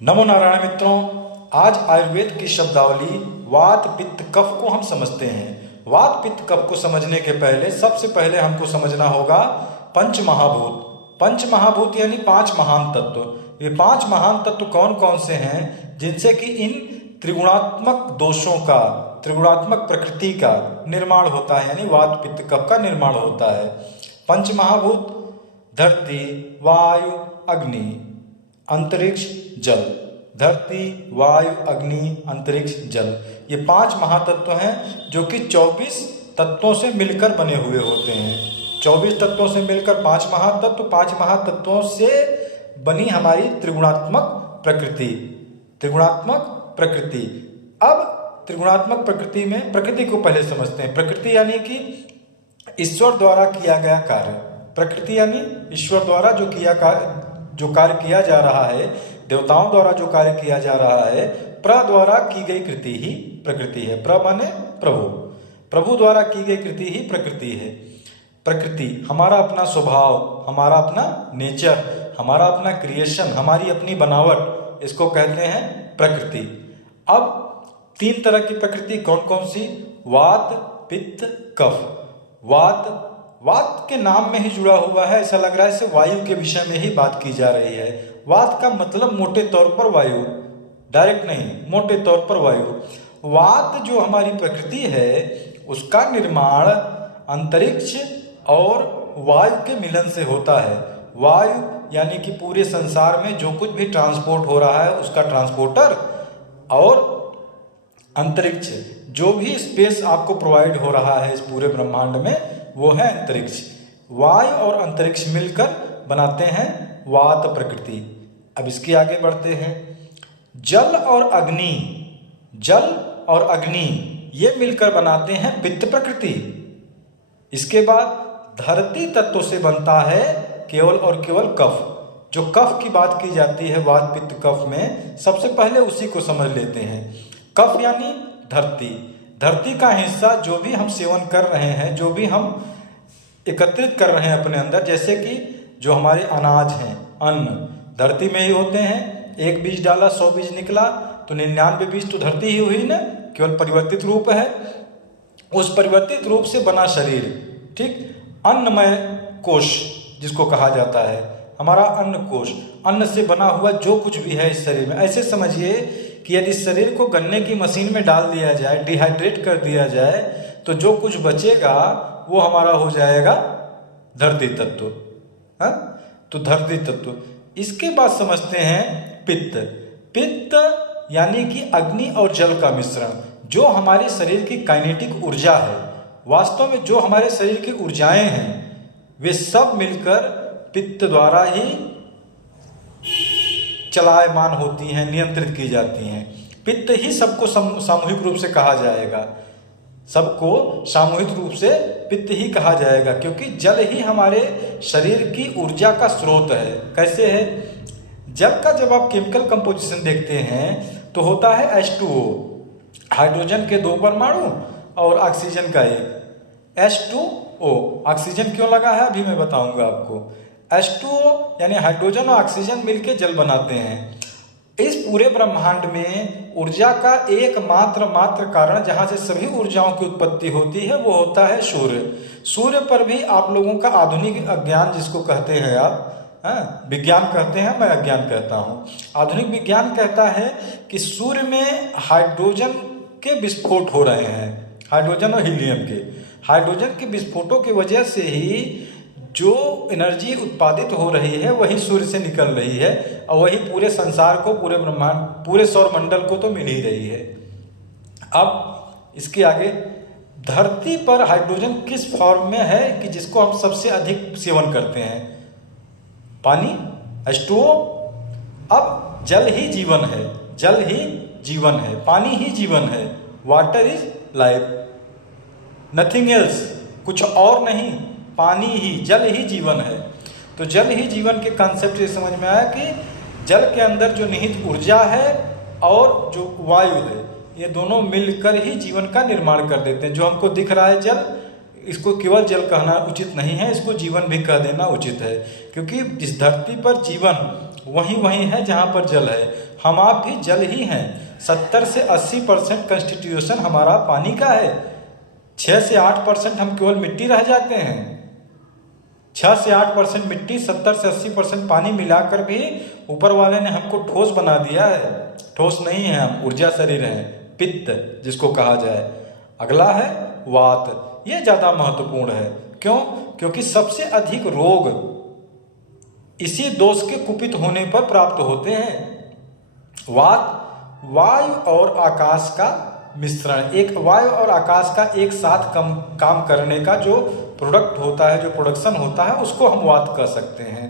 नमो नारायण मित्रों, आज आयुर्वेद की शब्दावली वात पित्त कफ को हम समझते हैं। वात पित्त कफ को समझने के पहले सबसे पहले हमको समझना होगा पंच महाभूत। पंच महाभूत यानी पांच महान तत्व। ये पांच महान तत्व कौन कौन से हैं जिनसे कि इन त्रिगुणात्मक दोषों का, त्रिगुणात्मक प्रकृति का निर्माण होता है, यानी वात पित्त कफ का निर्माण होता है। पंच महाभूत धरती, वायु, अग्नि, अंतरिक्ष, जल। धरती, वायु, अग्नि, अंतरिक्ष, जल, ये पांच महातत्व हैं जो कि 24 तत्वों से मिलकर बने हुए होते हैं। 24 तत्वों से मिलकर पांच महातत्व, पांच महातत्वों से बनी हमारी त्रिगुणात्मक प्रकृति। त्रिगुणात्मक प्रकृति। अब त्रिगुणात्मक प्रकृति में प्रकृति को पहले समझते हैं। प्रकृति यानी कि ईश्वर द्वारा किया गया कार्य। प्रकृति यानी ईश्वर द्वारा जो कार्य किया जा रहा है, देवताओं द्वारा जो कार्य किया जा रहा है, प्र द्वारा की गई कृति ही प्रकृति है। प्र माने प्रभु, प्रभु द्वारा की गई कृति ही प्रकृति है। प्रकृति हमारा अपना स्वभाव, हमारा अपना नेचर, हमारा अपना क्रिएशन, हमारी अपनी बनावट, इसको कहते हैं प्रकृति। अब तीन तरह की प्रकृति कौन कौन सी? वात, पित्त, कफ। वात के नाम में ही जुड़ा हुआ है, ऐसा लग रहा है जैसे वायु के विषय में ही बात की जा रही है। वात का मतलब मोटे तौर पर वायु, डायरेक्ट नहीं, मोटे तौर पर वायु। वात जो हमारी प्रकृति है उसका निर्माण अंतरिक्ष और वायु के मिलन से होता है। वायु यानी कि पूरे संसार में जो कुछ भी ट्रांसपोर्ट हो रहा है उसका ट्रांसपोर्टर, और अंतरिक्ष जो भी स्पेस आपको प्रोवाइड हो रहा है इस पूरे ब्रह्मांड में, वो है अंतरिक्ष। वायु और अंतरिक्ष मिलकर बनाते हैं वात प्रकृति। अब इसके आगे बढ़ते हैं। जल और अग्नि, जल और अग्नि ये मिलकर बनाते हैं पित्त प्रकृति। इसके बाद धरती तत्व से बनता है केवल और केवल कफ। जो कफ की बात की जाती है वात पित्त कफ में, सबसे पहले उसी को समझ लेते हैं। कफ यानी धरती। धरती का हिस्सा जो भी हम सेवन कर रहे हैं, जो भी हम एकत्रित कर रहे हैं अपने अंदर, जैसे कि जो हमारे अनाज हैं, अन्न धरती में ही होते हैं। एक बीज डाला 100 बीज निकला, तो 99 बीज तो धरती ही हुई ना, केवल परिवर्तित रूप है। उस परिवर्तित रूप से बना शरीर, ठीक, अन्नमय कोश जिसको कहा जाता है, हमारा अन्न कोश, अन्न से बना हुआ जो कुछ भी है इस शरीर में। ऐसे समझिए कि यदि शरीर को गन्ने की मशीन में डाल दिया जाए, डिहाइड्रेट कर दिया जाए, तो जो कुछ बचेगा वो हमारा हो जाएगा धरती तत्व। हाँ, तो धरती तत्व। इसके बाद समझते हैं पित्त। पित्त यानी कि अग्नि और जल का मिश्रण, जो हमारे शरीर की काइनेटिक ऊर्जा है। वास्तव में जो हमारे शरीर की ऊर्जाएं हैं वे सब मिलकर पित्त द्वारा ही चलायमान होती हैं, नियंत्रित की जाती हैं। पित्त ही सबको सामूहिक रूप से कहा जाएगा, सबको सामूहिक रूप से पित्त ही कहा जाएगा, क्योंकि जल ही हमारे शरीर की ऊर्जा का स्रोत है। कैसे है? जल का जब आप केमिकल कंपोजिशन देखते हैं तो होता है H2O, हाइड्रोजन के 2 परमाणु और ऑक्सीजन का 1। H2O, ऑक्सीजन क्यों लगा है अभी मैं बताऊंगा आपको। H2O यानी हाइड्रोजन और ऑक्सीजन मिलकर जल बनाते हैं। इस पूरे ब्रह्मांड में ऊर्जा का एकमात्र कारण जहां से सभी ऊर्जाओं की उत्पत्ति होती है वो होता है सूर्य। सूर्य पर भी आप लोगों का आधुनिक अज्ञान जिसको कहते हैं आप, विज्ञान कहते हैं, मैं अज्ञान कहता हूं। आधुनिक विज्ञान कहता है कि सूर्य में हाइड्रोजन के विस्फोट हो रहे हैं, हाइड्रोजन और हीलियम के। हाइड्रोजन के विस्फोटों की वजह से ही जो एनर्जी उत्पादित हो रही है वही सूर्य से निकल रही है, और वही पूरे संसार को, पूरे ब्रह्मांड, पूरे सौर मंडल को तो मिल ही रही है। अब इसके आगे, धरती पर हाइड्रोजन किस फॉर्म में है कि जिसको हम सबसे अधिक सेवन करते हैं? पानी, H2O। अब जल ही जीवन है, जल ही जीवन है, पानी ही जीवन है। Water is life, nothing else, कुछ और नहीं, पानी ही, जल ही जीवन है। तो जल ही जीवन के कॉन्सेप्ट से समझ में आया कि जल के अंदर जो निहित ऊर्जा है और जो वायु है, ये दोनों मिलकर ही जीवन का निर्माण कर देते हैं। जो हमको दिख रहा है जल, इसको केवल जल कहना उचित नहीं है, इसको जीवन भी कह देना उचित है, क्योंकि इस धरती पर जीवन वहीं वहीं है जहाँ पर जल है। हम आप भी जल ही हैं। 70 से 80% कंस्टिट्यूशन हमारा पानी का है। 6 से 8% हम केवल मिट्टी रह जाते हैं। 6 से 8% मिट्टी, 70 से 80% पानी मिलाकर भी ऊपर वाले ने हमको ठोस बना दिया है। ठोस नहीं है हम, ऊर्जा शरीर हैं, पित्त जिसको कहा जाए। अगला है वात। ये ज़्यादा महत्वपूर्ण है। क्यों? क्योंकि सबसे अधिक रोग इसी दोष के कुपित होने पर प्राप्त होते हैं। वात वायु और आकाश का मिश्रण, एक वायु और आकाश का एक साथ काम करने का जो प्रोडक्ट होता है, जो प्रोडक्शन होता है, उसको हम वात कह सकते हैं।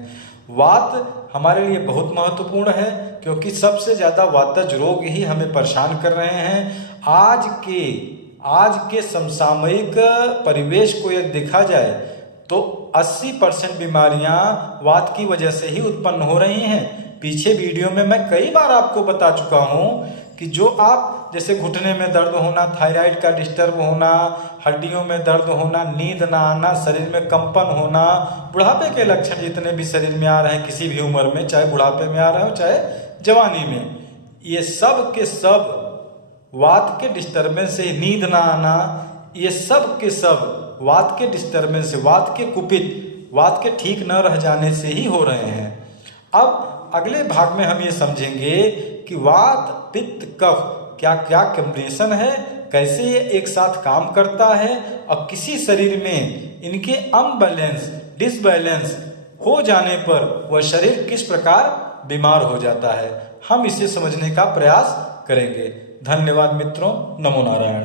वात हमारे लिए बहुत महत्वपूर्ण है क्योंकि सबसे ज़्यादा वातज रोग ही हमें परेशान कर रहे हैं। आज के समसामयिक परिवेश को यदि देखा जाए तो 80% बीमारियां वात की वजह से ही उत्पन्न हो रही हैं। पीछे वीडियो में मैं कई बार आपको बता चुका हूं कि जो आप जैसे घुटने में दर्द होना, थायराइड का डिस्टर्ब होना, हड्डियों में दर्द होना, नींद ना आना, शरीर में कंपन होना, बुढ़ापे के लक्षण जितने भी शरीर में आ रहे हैं किसी भी उम्र में, चाहे बुढ़ापे में आ रहे हो चाहे जवानी में, ये सब के सब वात के डिस्टर्बेंस से, नींद ना आना, ये सब के सब वात के डिस्टर्बेंस से, वात के कुपित, वात के ठीक न रह जाने से ही हो रहे हैं। अब अगले भाग में हम ये समझेंगे कि वात, पित्त, कफ क्या क्या कॉम्बिनेशन है, कैसे ये एक साथ काम करता है और किसी शरीर में इनके अनबैलेंस, डिसबैलेंस हो जाने पर वह शरीर किस प्रकार बीमार हो जाता है। हम इसे समझने का प्रयास करेंगे। धन्यवाद मित्रों। नमो नारायण।